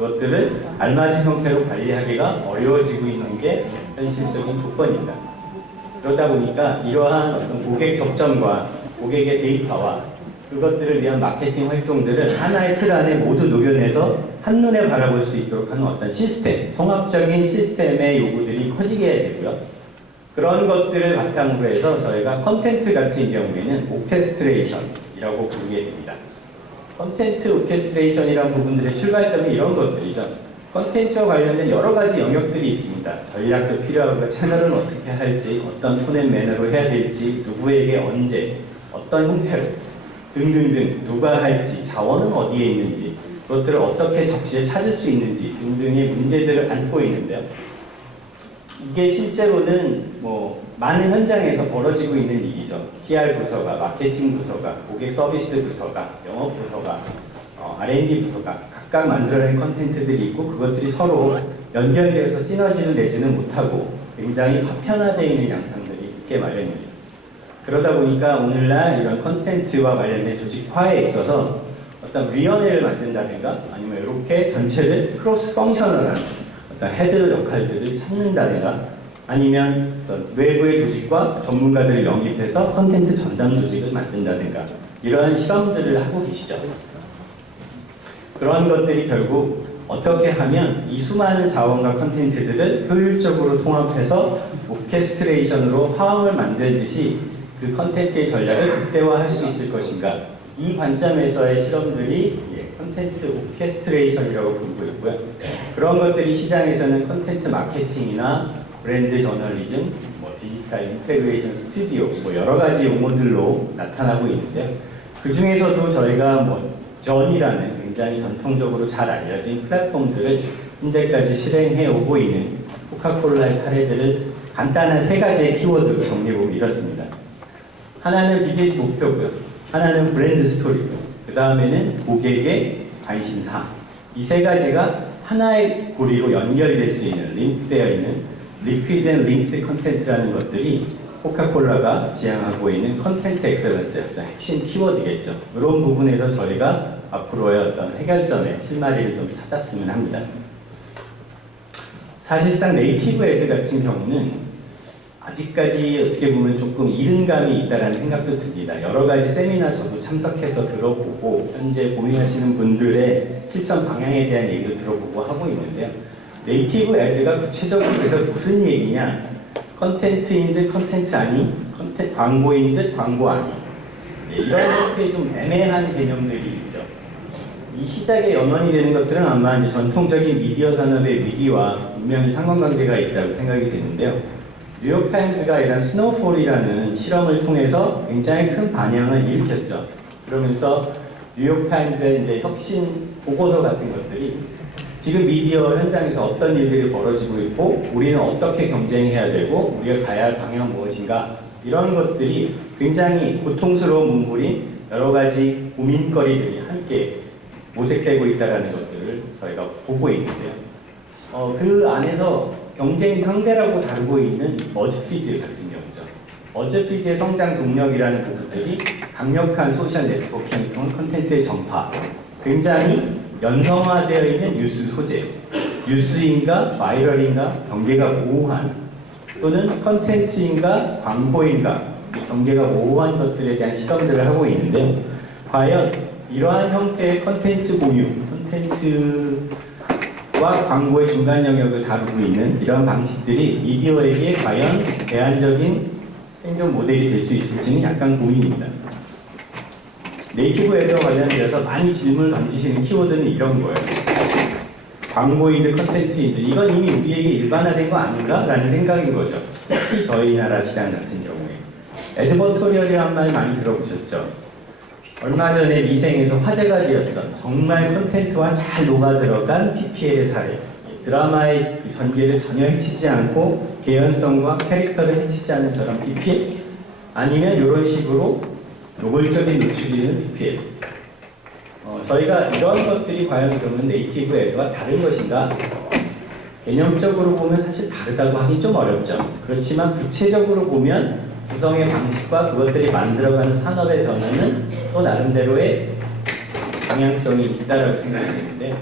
그것들을 알맞은 형태로 관리하기가 어려워지고 있는 게 현실적인 조건입니다. 그러다 보니까 이러한 어떤 고객 접점과 고객의 데이터와 그것들을 위한 마케팅 활동들을 하나의 틀 안에 모두 녹여내서 한눈에 바라볼 수 있도록 하는 어떤 시스템, 통합적인 시스템의 요구들이 커지게 해야 되고요. 그런 것들을 바탕으로 해서 저희가 컨텐트 같은 경우에는 오케스트레이션이라고 부르게 됩니다. 컨텐트 오케스트레이션이라는 부분들의 출발점이 이런 것들이죠. 컨텐츠와 관련된 여러 가지 영역들이 있습니다. 전략도 필요하고 채널은 어떻게 할지, 어떤 톤 앤 매너로 해야 될지, 누구에게 언제, 어떤 형태로 등등등 누가 할지, 자원은 어디에 있는지, 그것들을 어떻게 적시에 찾을 수 있는지 등등의 문제들을 안고 있는데요. 이게 실제로는 많은 현장에서 벌어지고 있는 일이죠. PR 부서가, 마케팅 부서가, 고객 서비스 부서가, 영업 부서가, R&D 부서가 각각 만들어낸 컨텐츠들이 있고 그것들이 서로 연결되어서 시너지를 내지는 못하고 굉장히 파편화되어 있는 양상들이 있게 마련입니다. 그러다 보니까 오늘날 이런 컨텐츠와 관련된 조직화에 있어서 어떤 위원회를 만든다든가 아니면 이렇게 전체를 크로스 펑셔널한 어떤 헤드 역할들을 찾는다든가 아니면 어떤 외부의 조직과 전문가들을 영입해서 컨텐츠 전담 조직을 만든다든가 이러한 실험들을 하고 계시죠. 그런 것들이 결국 어떻게 하면 이 수많은 자원과 컨텐츠들을 효율적으로 통합해서 오케스트레이션으로 화음을 만들듯이 그 컨텐츠의 전략을 극대화할 수 있을 것인가, 이 관점에서의 실험들이 컨텐츠 오케스트레이션이라고 부르고 있고요. 그런 것들이 시장에서는 컨텐츠 마케팅이나 브랜드 저널리즘, 디지털 인테그레이션 스튜디오 여러 가지 용어들로 나타나고 있는데요. 그 중에서도 저희가 전이라는 굉장히 전통적으로 잘 알려진 플랫폼들을 현재까지 실행해 오고 있는 코카콜라의 사례들을 간단한 세 가지의 키워드로 정리해보면 이렇습니다. 하나는 비즈니스 목표고요. 하나는 브랜드 스토리고요. 그 다음에는 고객의 관심사. 이 세 가지가 하나의 고리로 연결이 될 수 있는, 링크되어 있는 리퀴드 앤 링크드 컨텐츠라는 것들이 코카콜라가 지향하고 있는 컨텐츠 엑셀런스의 핵심 키워드겠죠. 이런 부분에서 저희가 앞으로의 어떤 해결점의 실마리를 좀 찾았으면 합니다. 사실상 네이티브 애드 같은 경우는 아직까지 어떻게 보면 조금 이른 감이 있다는 생각도 듭니다. 여러 가지 세미나 저도 참석해서 들어보고 현재 고민하시는 분들의 실천 방향에 대한 얘기도 들어보고 하고 있는데요. 네이티브 애드가 구체적으로 그래서 무슨 얘기냐? 컨텐츠인 듯 컨텐츠 아닌, 광고인 듯 광고 아닌, 이런 형태의 좀 애매한 개념들이 있죠. 이 시작에 연원이 되는 것들은 아마 이제 전통적인 미디어 산업의 위기와 분명히 상관관계가 있다고 생각이 되는데요. 뉴욕타임즈가 이런 스노우폴이라는 실험을 통해서 굉장히 큰 반향을 일으켰죠. 그러면서 뉴욕타임즈의 이제 혁신 보고서 같은 것들이 지금 미디어 현장에서 어떤 일들이 벌어지고 있고 우리는 어떻게 경쟁해야 되고 우리가 가야 할 방향은 무엇인가, 이런 것들이 굉장히 고통스러운 문물인 여러 가지 고민거리들이 함께 모색되고 있다는 것들을 저희가 보고 있는데요. 그 안에서 경쟁 상대라고 다루고 있는 버즈피드 같은 경우죠. 버즈피드의 성장 동력이라는 부분들이 강력한 소셜 네트워킹을 통한 컨텐츠의 전파, 굉장히 연성화되어 있는 뉴스 소재, 뉴스인가 바이럴인가 경계가 모호한, 또는 컨텐츠인가 광고인가 경계가 모호한 것들에 대한 실험들을 하고 있는데요. 과연 이러한 형태의 컨텐츠 공유, 컨텐츠와 광고의 중간 영역을 다루고 있는 이런 방식들이 미디어에게 과연 대안적인 생존 모델이 될 수 있을지는 약간 고민입니다. 네이티브 애드와 관련돼서 많이 질문을 던지시는 키워드는 이런 거예요. 광고인들, 컨텐츠인들, 이건 이미 우리에게 일반화된 거 아닌가? 라는 생각인 거죠. 특히 저희 나라 시장 같은 경우에. 애드버토리얼이라는 말 많이 들어보셨죠? 얼마 전에 미생에서 화제가 되었던 정말 콘텐츠와 잘 녹아들어간 PPL의 사례. 드라마의 전개를 전혀 해치지 않고 개연성과 캐릭터를 해치지 않는 저런 PPL? 아니면 이런 식으로 노골적인 노출이 있는 PPL. 저희가 이런 것들이 과연 그러면 네이티브 애드와 다른 것인가? 개념적으로 보면 사실 다르다고 하기 좀 어렵죠. 그렇지만 구체적으로 보면 구성의 방식과 그것들이 만들어가는 산업의 변화는 또 나름대로의 방향성이 있다라고 생각이 되는데,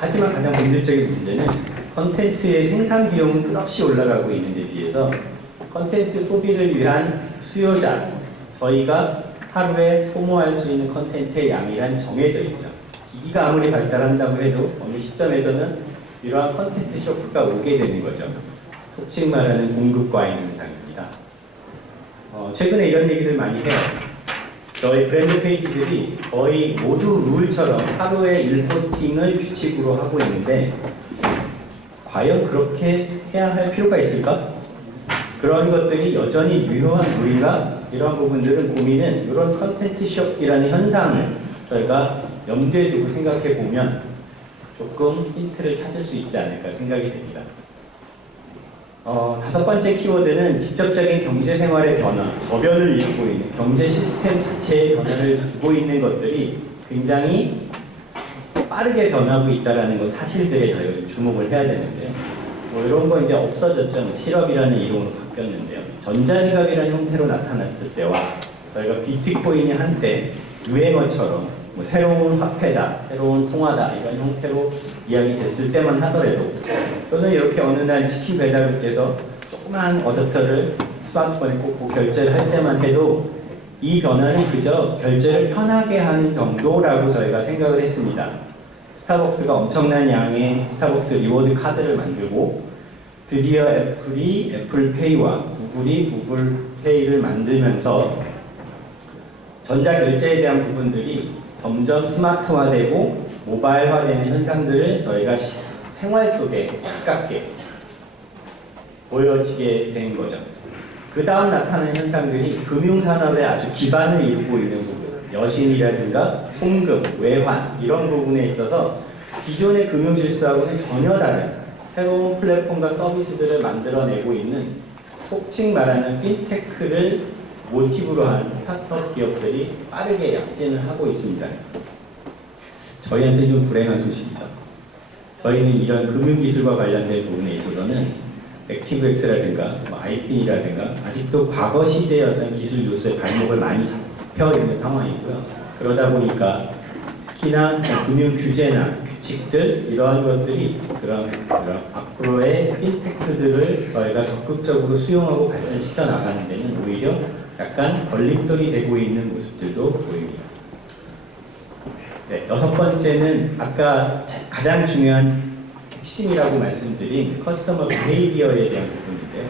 하지만 가장 본질적인 문제는 컨텐츠의 생산 비용은 끝없이 올라가고 있는 데 비해서 컨텐츠 소비를 위한 수요자, 저희가 하루에 소모할 수 있는 컨텐츠의 양이란 정해져 있죠. 기기가 아무리 발달한다고 해도 어느 시점에서는 이러한 컨텐츠 쇼크가 오게 되는 거죠. 속칭 말하는 공급 과잉 현상입니다. 최근에 이런 얘기를 많이 해요. 저희 브랜드 페이지들이 거의 모두 룰처럼 하루에 1포스팅을 규칙으로 하고 있는데 과연 그렇게 해야 할 필요가 있을까? 그런 것들이 여전히 유효한 룰인가? 이런 부분들은 고민은 이런 컨텐츠 쇼크라는 현상을 저희가 염두에 두고 생각해 보면 조금 힌트를 찾을 수 있지 않을까 생각이 됩니다. 다섯 번째 키워드는 직접적인 경제 생활의 변화, 저변을 이루고 있는 경제 시스템 자체의 변화를 주고 있는 것들이 굉장히 빠르게 변하고 있다는 것 사실들에 저희가 주목을 해야 되는데요. 이런 거 이제 없어졌죠. 실업이라는 이름으로 바뀌었는데요. 전자지갑이라는 형태로 나타났을 때와 저희가 비트코인이 한때 유행어처럼 새로운 화폐다, 새로운 통화다 이런 형태로 이야기됐을 때만 하더라도 또는 이렇게 어느 날 치킨 배달업께서 조그만 어댑터를 스마트폰에 꽂고 결제를 할 때만 해도 이 변화는 그저 결제를 편하게 하는 정도라고 저희가 생각을 했습니다. 스타벅스가 엄청난 양의 스타벅스 리워드 카드를 만들고 드디어 애플이 애플페이와 구글이 구글페이를 만들면서 전자결제에 대한 부분들이 점점 스마트화되고 모바일화되는 현상들을 저희가 생활 속에 가깝게 보여지게 된 거죠. 그 다음 나타나는 현상들이 금융산업에 아주 기반을 이루고 있는 부분, 여신이라든가 송금, 외환 이런 부분에 있어서 기존의 금융질서하고는 전혀 다른 새로운 플랫폼과 서비스들을 만들어내고 있는 속칭 말하는 핀테크를 모티브로 한 스타트업 기업들이 빠르게 약진을 하고 있습니다. 저희한테 좀 불행한 소식이죠. 저희는 이런 금융기술과 관련된 부분에 있어서는 액티브엑스라든가 아이핀이라든가 아직도 과거 시대의 어떤 기술 요소의 발목을 많이 잡혀 있는 상황이고요. 그러다 보니까 특히나 금융 규제나 규칙들 이러한 것들이 그런 앞으로의 핀테크들을 저희가 적극적으로 수용하고 발전시켜 나가는 데는 오히려 약간 걸림돌이 되고 있는 모습들도 보입니다. 네, 여섯 번째는 아까 가장 중요한 핵심이라고 말씀드린 커스터머 비헤이비어에 대한 부분인데요.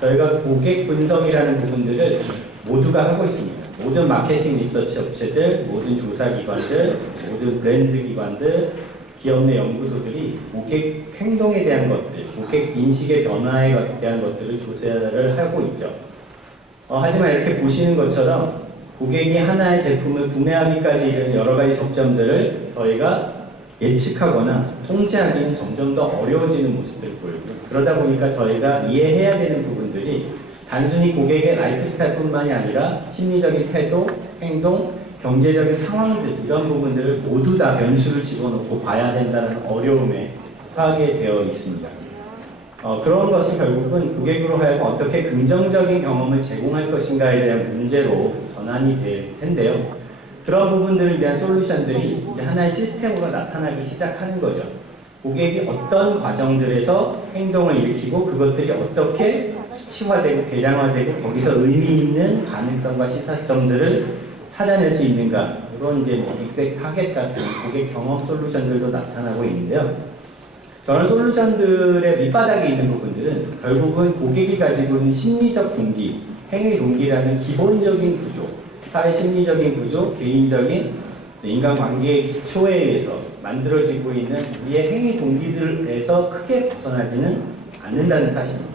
저희가 고객 분석이라는 부분들을 모두가 하고 있습니다. 모든 마케팅 리서치 업체들, 모든 조사기관들, 모든 브랜드 기관들, 기업 내 연구소들이 고객 행동에 대한 것들, 고객 인식의 변화에 대한 것들을 조사를 하고 있죠. 하지만 이렇게 보시는 것처럼 고객이 하나의 제품을 구매하기까지 이런 여러 가지 접점들을 저희가 예측하거나 통제하기는 점점 더 어려워지는 모습들을 보이고 그러다 보니까 저희가 이해해야 되는 부분들이 단순히 고객의 라이프 스타일뿐만이 아니라 심리적인 태도, 행동, 경제적인 상황들 이런 부분들을 모두 다 변수를 집어넣고 봐야 된다는 어려움에 처하게 되어 있습니다. 그런 것이 결국은 고객으로 하여금 어떻게 긍정적인 경험을 제공할 것인가에 대한 문제로 전환이 될 텐데요. 그런 부분들을 위한 솔루션들이 이제 하나의 시스템으로 나타나기 시작하는 거죠. 고객이 어떤 과정들에서 행동을 일으키고 그것들이 어떻게 수치화되고 계량화되고 거기서 의미 있는 가능성과 시사점들을 찾아낼 수 있는가 이런 이제 익색 타겟 같은 고객 경험 솔루션들도 나타나고 있는데요. 저런 솔루션들의 밑바닥에 있는 부분들은 결국은 고객이 가지고 있는 심리적 동기, 행위 동기라는 기본적인 구조, 사회 심리적인 구조, 개인적인 인간관계의 기초에 의해서 만들어지고 있는 우리의 행위 동기들에서 크게 벗어나지는 않는다는 사실입니다.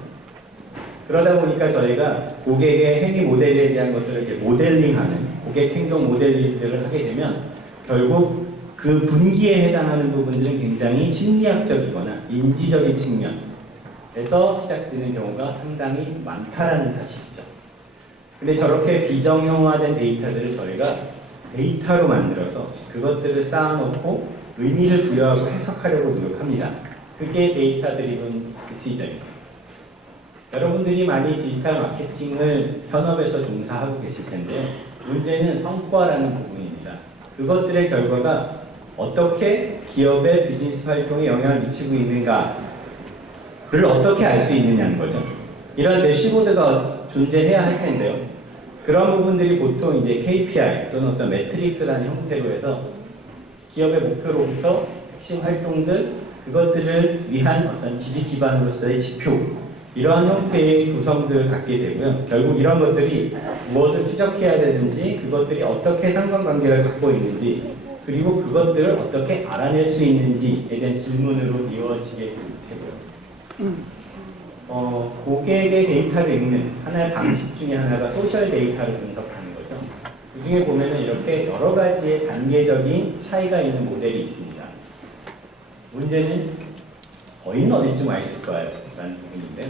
그러다 보니까 저희가 고객의 행위 모델에 대한 것들을 이렇게 모델링하는 고객 행동 모델링들을 하게 되면 결국 그 분기에 해당하는 부분들은 굉장히 심리학적이거나 인지적인 측면에서 시작되는 경우가 상당히 많다라는 사실이죠. 근데 저렇게 비정형화된 데이터들을 저희가 데이터로 만들어서 그것들을 쌓아놓고 의미를 부여하고 해석하려고 노력합니다. 그게 데이터 드리븐 디시전이죠. 여러분들이 많이 디지털 마케팅을 현업에서 종사하고 계실 텐데요. 문제는 성과라는 부분입니다. 그것들의 결과가 어떻게 기업의 비즈니스 활동에 영향을 미치고 있는가를 어떻게 알 수 있느냐는 거죠. 이런 대시보드가 존재해야 할 텐데요. 그런 부분들이 보통 이제 KPI 또는 어떤 매트릭스라는 형태로 해서 기업의 목표로부터 핵심 활동들, 그것들을 위한 어떤 지지 기반으로서의 지표, 이러한 형태의 구성들을 갖게 되고요. 결국 이런 것들이 무엇을 추적해야 되는지, 그것들이 어떻게 상관관계를 갖고 있는지, 그리고 그것들을 어떻게 알아낼 수 있는지에 대한 질문으로 이루어지게 되고요. 고객의 데이터를 읽는 하나의 방식 중에 하나가 소셜 데이터를 분석하는 거죠. 그 중에 보면은 이렇게 여러 가지의 단계적인 차이가 있는 모델이 있습니다. 문제는 거의는 어디쯤 와 있을까요? 라는 부분인데요.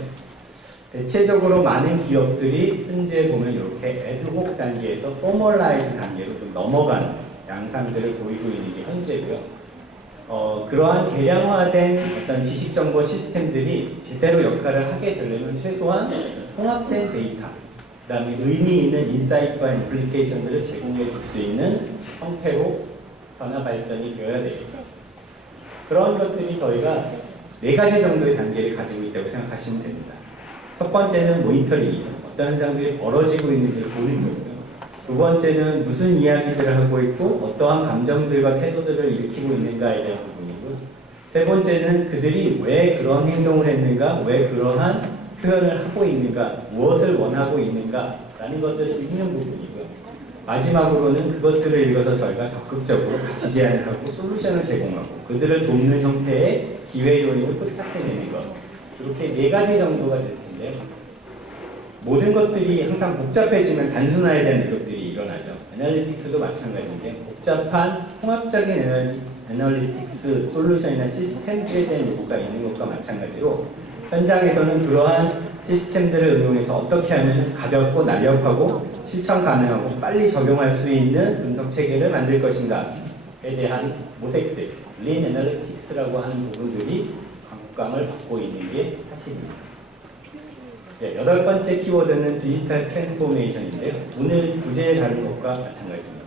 대체적으로 많은 기업들이 현재 보면 이렇게 애드혹 단계에서 포멀라이즈 단계로 좀 넘어가는 양상들을 보이고 있는 게 현재고요. 그러한 개량화된 어떤 지식정보 시스템들이 제대로 역할을 하게 되려면 최소한 통합된 데이터, 그 다음에 의미 있는 인사이트와 인플리케이션들을 제공해 줄 수 있는 형태로 변화 발전이 되어야 되겠죠. 그런 것들이 저희가 4가지 정도의 단계를 가지고 있다고 생각하시면 됩니다. 첫 번째는 모니터링이죠. 어떤 현상들이 벌어지고 있는지를 보는 거고요. 두 번째는 무슨 이야기들을 하고 있고 어떠한 감정들과 태도들을 일으키고 있는가에 대한 부분이고요. 세 번째는 그들이 왜 그런 행동을 했는가, 왜 그러한 표현을 하고 있는가, 무엇을 원하고 있는가라는 것들을 읽는 부분이고요. 마지막으로는 그것들을 읽어서 저희가 적극적으로 가치 제안을 하고 솔루션을 제공하고 그들을 돕는 형태의 기회 요인을 포착해내는 것. 이렇게 4가지 정도가 될 텐데요. 모든 것들이 항상 복잡해지면 단순화에 대한 노력들이 일어나죠. 애널리틱스도 마찬가지인데 복잡한 통합적인 애널리틱스 솔루션이나 시스템들에 대한 요구가 있는 것과 마찬가지로 현장에서는 그러한 시스템들을 응용해서 어떻게 하면 가볍고 난력하고 실천 가능하고 빨리 적용할 수 있는 분석 체계를 만들 것인가에 대한 모색들, 린 애널리틱스라고 하는 부분들이 관광을 받고 있는 게 사실입니다. 네, 8번째 키워드는 디지털 트랜스포메이션인데요. 오늘 부제에 다룬 것과 마찬가지입니다.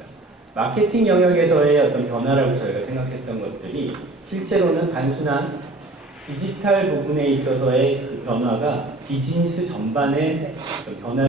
마케팅 영역에서의 어떤 변화라고 저희가 생각했던 것들이 실제로는 단순한 디지털 부분에 있어서의 그 변화가 비즈니스 전반의 변화